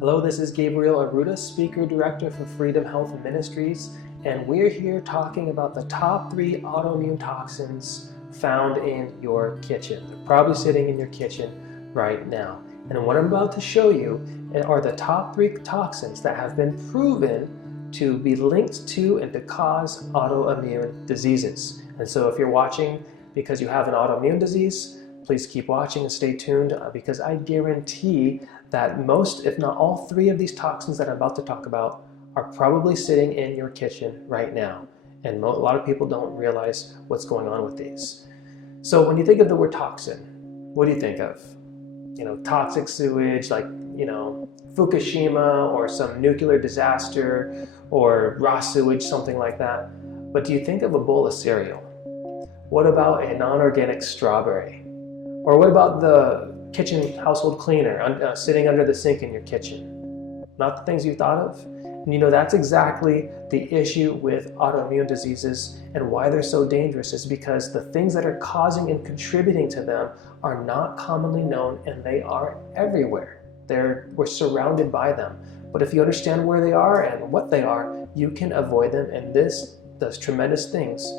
Hello, this is Gabriel Arruda, Speaker Director for Freedom Health Ministries, and we're here talking about the top 3 autoimmune toxins found in your kitchen. They're probably sitting in your kitchen right now. And what I'm about to show you are the top 3 toxins that have been proven to be linked to and to cause autoimmune diseases. And so if you're watching because you have an autoimmune disease, please keep watching and stay tuned because I guarantee that most, if not all 3 of these toxins that I'm about to talk about are probably sitting in your kitchen right now. And a lot of people don't realize what's going on with these. So when you think of the word toxin, what do you think of? You know, toxic sewage, like, you know, Fukushima or some nuclear disaster or raw sewage, something like that. But do you think of a bowl of cereal? What about a non-organic strawberry? Or what about the kitchen household cleaner sitting under the sink in your kitchen? Not the things you thought of? And you know, that's exactly the issue with autoimmune diseases and why they're so dangerous is because the things that are causing and contributing to them are not commonly known and they are everywhere. We're surrounded by them. But if you understand where they are and what they are, you can avoid them, and this does tremendous things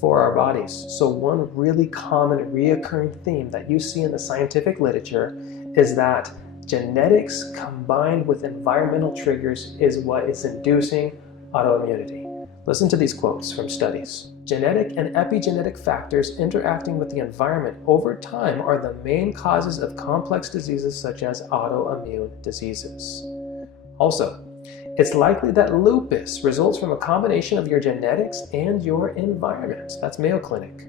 for our bodies. So one really common reoccurring theme that you see in the scientific literature is that genetics combined with environmental triggers is what is inducing autoimmunity. Listen to these quotes from studies. Genetic and epigenetic factors interacting with the environment over time are the main causes of complex diseases such as autoimmune diseases. Also, it's likely that lupus results from a combination of your genetics and your environment. That's Mayo Clinic.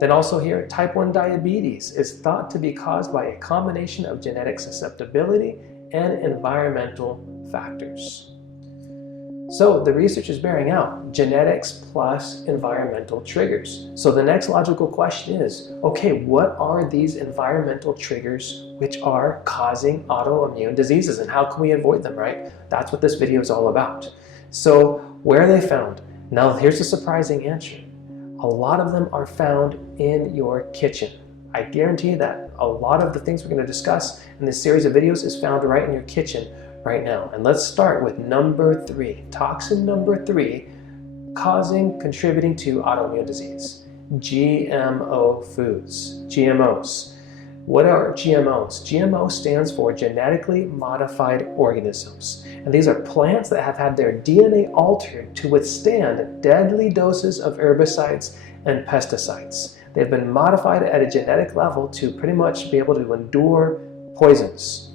Then also here, type 1 diabetes is thought to be caused by a combination of genetic susceptibility and environmental factors. So the research is bearing out genetics plus environmental triggers. So the next logical question is, okay, what are these environmental triggers which are causing autoimmune diseases and how can we avoid them, right? That's what this video is all about. So where are they found? Now here's the surprising answer. A lot of them are found in your kitchen. I guarantee that a lot of the things we're going to discuss in this series of videos is found right in your kitchen right now. And let's start with number 3, toxin number 3, contributing to autoimmune disease. GMO foods, GMOs. What are GMOs? GMO stands for genetically modified organisms. And these are plants that have had their DNA altered to withstand deadly doses of herbicides and pesticides. They've been modified at a genetic level to pretty much be able to endure poisons.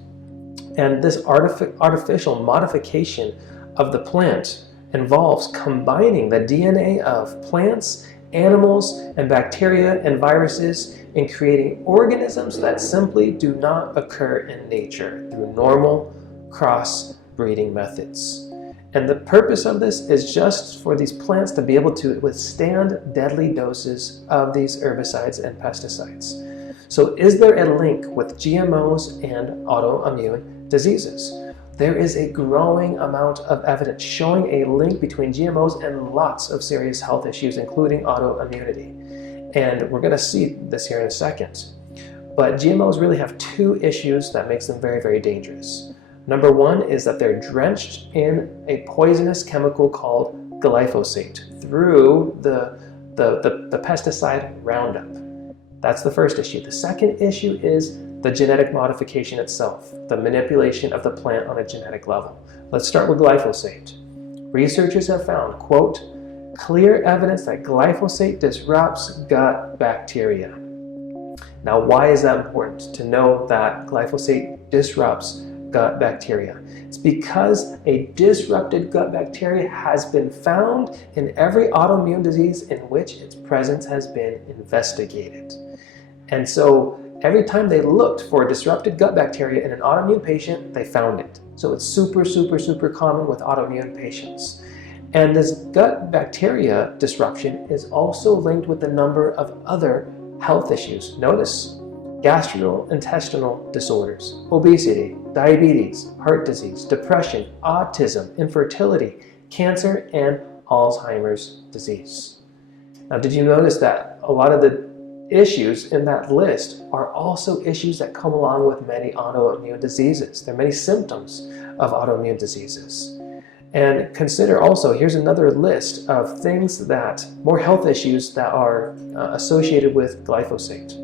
And this artificial modification of the plant involves combining the DNA of plants, animals, and bacteria and viruses in creating organisms that simply do not occur in nature through normal cross-breeding methods. And the purpose of this is just for these plants to be able to withstand deadly doses of these herbicides and pesticides. So is there a link with GMOs and autoimmune diseases? There is a growing amount of evidence showing a link between GMOs and lots of serious health issues, including autoimmunity. And we're going to see this here in a second. But GMOs really have 2 issues that makes them very, very dangerous. Number 1 is that they're drenched in a poisonous chemical called glyphosate through the pesticide Roundup. That's the first issue. The second issue is the genetic modification itself, the manipulation of the plant on a genetic level. Let's start with glyphosate. Researchers have found, quote, clear evidence that glyphosate disrupts gut bacteria. Now, why is that important to know that glyphosate disrupts gut bacteria? It's because a disrupted gut bacteria has been found in every autoimmune disease in which its presence has been investigated. And so every time they looked for a disrupted gut bacteria in an autoimmune patient, they found it. So it's super, super, super common with autoimmune patients. And this gut bacteria disruption is also linked with a number of other health issues. Notice gastrointestinal disorders, obesity, diabetes, heart disease, depression, autism, infertility, cancer, and Alzheimer's disease. Now, did you notice that a lot of the issues in that list are also issues that come along with many autoimmune diseases. There are many symptoms of autoimmune diseases. And consider also, here's another list of things that, more health issues that are associated with glyphosate.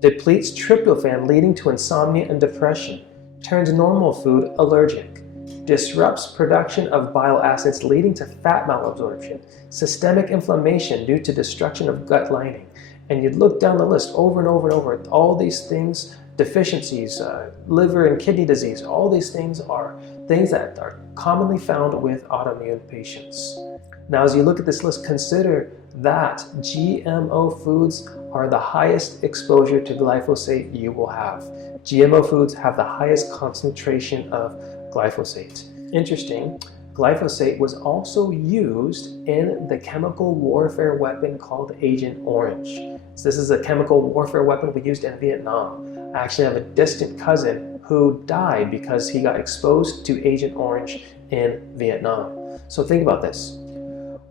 Depletes tryptophan, leading to insomnia and depression. Turns normal food allergic. Disrupts production of bile acids, leading to fat malabsorption. Systemic inflammation due to destruction of gut lining. And you'd look down the list over and over and over. All these things, deficiencies, liver and kidney disease, all these things are things that are commonly found with autoimmune patients. Now, as you look at this list, consider that GMO foods are the highest exposure to glyphosate you will have. GMO foods have the highest concentration of glyphosate. Interesting, glyphosate was also used in the chemical warfare weapon called Agent Orange. So this is a chemical warfare weapon we used in Vietnam. I actually have a distant cousin who died because he got exposed to Agent Orange in Vietnam. So think about this.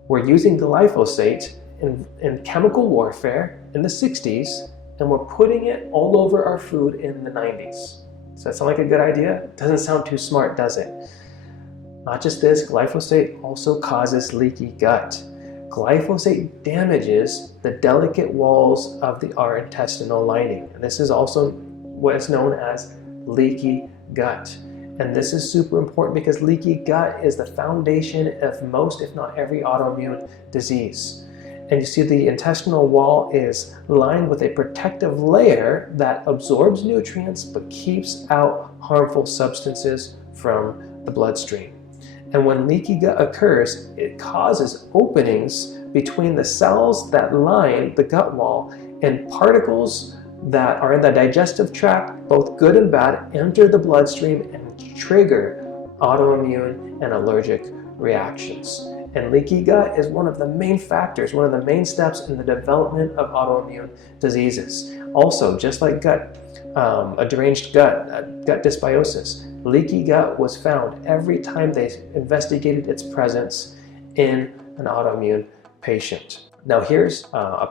We're using glyphosate in chemical warfare in the 60s, and we're putting it all over our food in the 90s. Does that sound like a good idea? Doesn't sound too smart, does it? Not just this, glyphosate also causes leaky gut. Glyphosate damages the delicate walls of our intestinal lining. And this is also what is known as leaky gut. And this is super important because leaky gut is the foundation of most, if not every, autoimmune disease. And you see the intestinal wall is lined with a protective layer that absorbs nutrients but keeps out harmful substances from the bloodstream. And when leaky gut occurs, it causes openings between the cells that line the gut wall, and particles that are in the digestive tract, both good and bad, enter the bloodstream and trigger autoimmune and allergic reactions. And leaky gut is one of the main factors, one of the main steps in the development of autoimmune diseases. Also, just like a deranged gut, gut dysbiosis, leaky gut was found every time they investigated its presence in an autoimmune patient. Now here's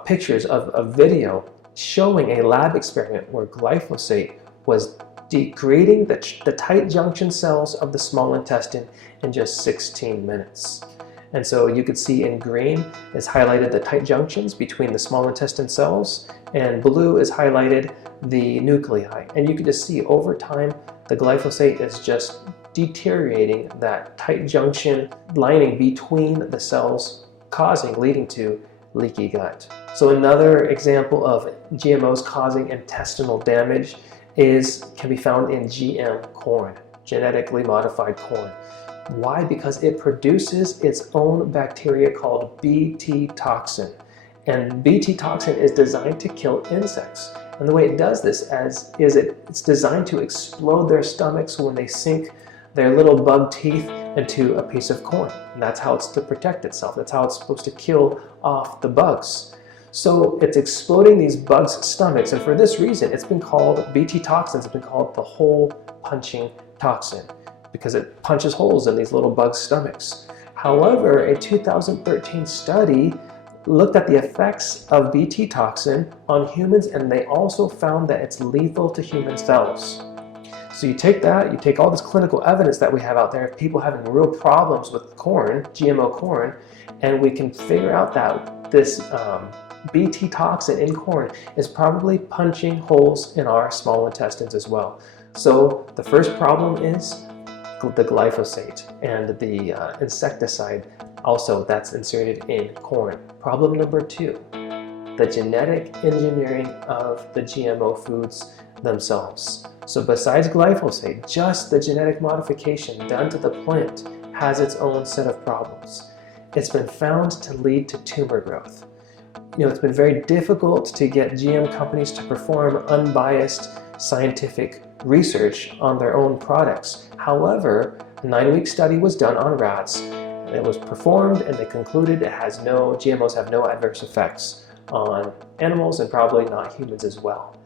pictures of a video showing a lab experiment where glyphosate was degrading the tight junction cells of the small intestine in just 16 minutes. And so you could see in green is highlighted the tight junctions between the small intestine cells, and blue is highlighted the nuclei. And you can just see over time the glyphosate is just deteriorating that tight junction lining between the cells, leading to leaky gut. So another example of GMOs causing intestinal damage can be found in GM corn, genetically modified corn. Why? Because it produces its own bacteria called Bt toxin. And Bt toxin is designed to kill insects. And the way it does this is it's designed to explode their stomachs when they sink their little bug teeth into a piece of corn. And that's how it's to protect itself. That's how it's supposed to kill off the bugs. So it's exploding these bugs' stomachs, and for this reason, it's been called, Bt toxins have been called the hole punching toxin, because it punches holes in these little bugs' stomachs. However, a 2013 study looked at the effects of Bt toxin on humans, and they also found that it's lethal to human cells. So you take that, you take all this clinical evidence that we have out there of people having real problems with corn, GMO corn, and we can figure out that this Bt toxin in corn is probably punching holes in our small intestines as well. So the first problem is the glyphosate and the insecticide also that's inserted in corn. Problem number 2, the genetic engineering of the GMO foods themselves. So besides glyphosate, just the genetic modification done to the plant has its own set of problems. It's been found to lead to tumor growth. It's been very difficult to get GM companies to perform unbiased scientific research on their own products. However, a 9-week study was done on rats. It was performed, and they concluded GMOs have no adverse effects on animals and probably not humans as well.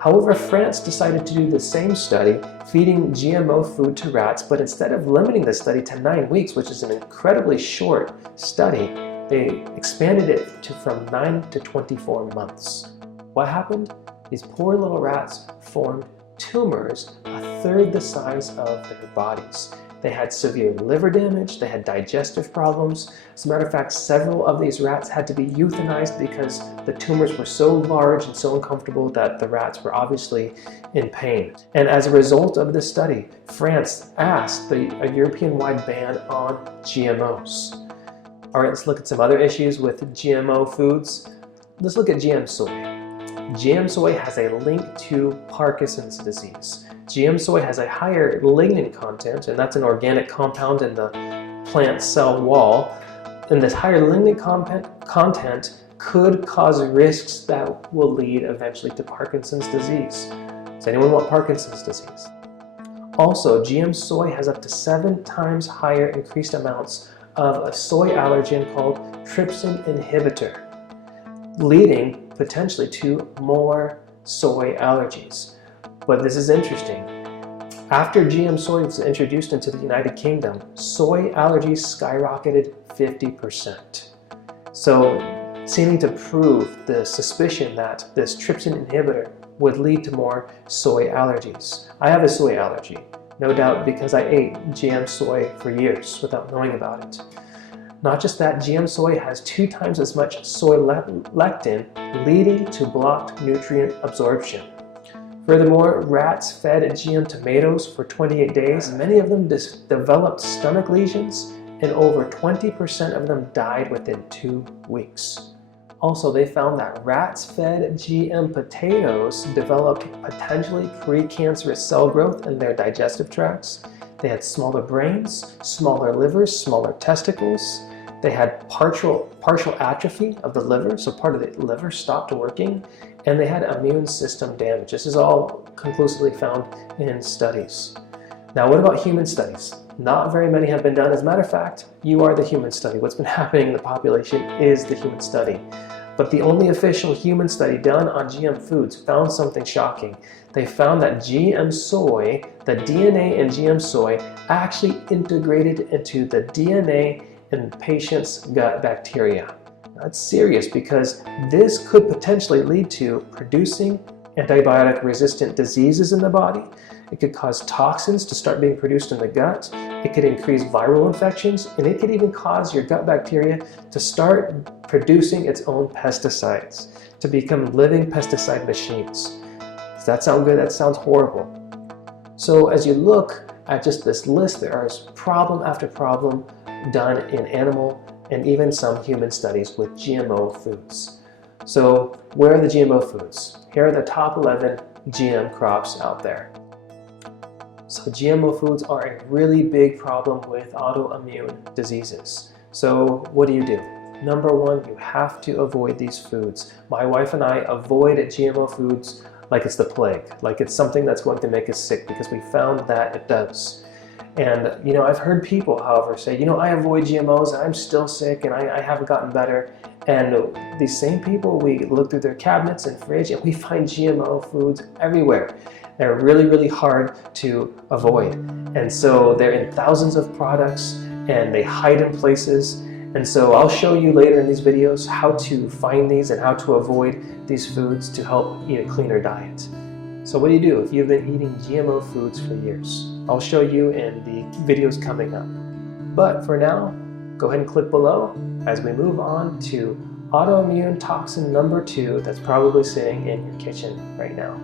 However, France decided to do the same study, feeding GMO food to rats, but instead of limiting the study to 9 weeks, which is an incredibly short study, they expanded it from 9 to 24 months. What happened? These poor little rats formed tumors a third the size of their bodies. They had severe liver damage, they had digestive problems. As a matter of fact, several of these rats had to be euthanized because the tumors were so large and so uncomfortable that the rats were obviously in pain. And as a result of this study, France asked a European-wide ban on GMOs. All right, let's look at some other issues with GMO foods. Let's look at GM soy. GM soy has a link to Parkinson's disease. GM soy has a higher lignin content, and that's an organic compound in the plant cell wall. And this higher lignin content could cause risks that will lead eventually to Parkinson's disease. Does anyone want Parkinson's disease? Also, GM soy has up to 7 times higher increased amounts of a soy allergen called trypsin inhibitor, leading potentially to more soy allergies. But this is interesting. After GM soy was introduced into the United Kingdom, soy allergies skyrocketed 50%. So, seeming to prove the suspicion that this trypsin inhibitor would lead to more soy allergies. I have a soy allergy, no doubt, because I ate GM soy for years without knowing about it. Not just that, GM soy has 2 times as much soy lectin, leading to blocked nutrient absorption. Furthermore, rats fed GM tomatoes for 28 days. Many of them developed stomach lesions, and over 20% of them died within 2 weeks. Also, they found that rats fed GM potatoes developed potentially precancerous cell growth in their digestive tracts. They had smaller brains, smaller livers, smaller testicles. They had partial atrophy of the liver, so part of the liver stopped working, and they had immune system damage. This is all conclusively found in studies. Now, what about human studies? Not very many have been done. As a matter of fact, you are the human study. What's been happening in the population is the human study. But the only official human study done on GM foods found something shocking. They found that GM soy, the DNA in GM soy, actually integrated into the DNA in patients' gut bacteria. That's serious because this could potentially lead to producing antibiotic-resistant diseases in the body. It could cause toxins to start being produced in the gut. It could increase viral infections, and it could even cause your gut bacteria to start producing its own pesticides, to become living pesticide machines. Does that sound good? That sounds horrible. So as you look at just this list, there is problem after problem done in animal and even some human studies with GMO foods. So where are the GMO foods? Here are the top 11 GM crops out there. So GMO foods are a really big problem with autoimmune diseases. So what do? Number 1, you have to avoid these foods. My wife and I avoid GMO foods like it's the plague, like it's something that's going to make us sick, because we found that it does. And I've heard people, however, say, I avoid GMOs and I'm still sick and I haven't gotten better. And these same people, we look through their cabinets and fridge and we find GMO foods everywhere. They're really, really hard to avoid. And so they're in thousands of products and they hide in places. And so I'll show you later in these videos how to find these and how to avoid these foods to help eat a cleaner diet. So what do you do if you've been eating GMO foods for years? I'll show you in the videos coming up. But for now, go ahead and click below as we move on to autoimmune toxin number 2 that's probably sitting in your kitchen right now.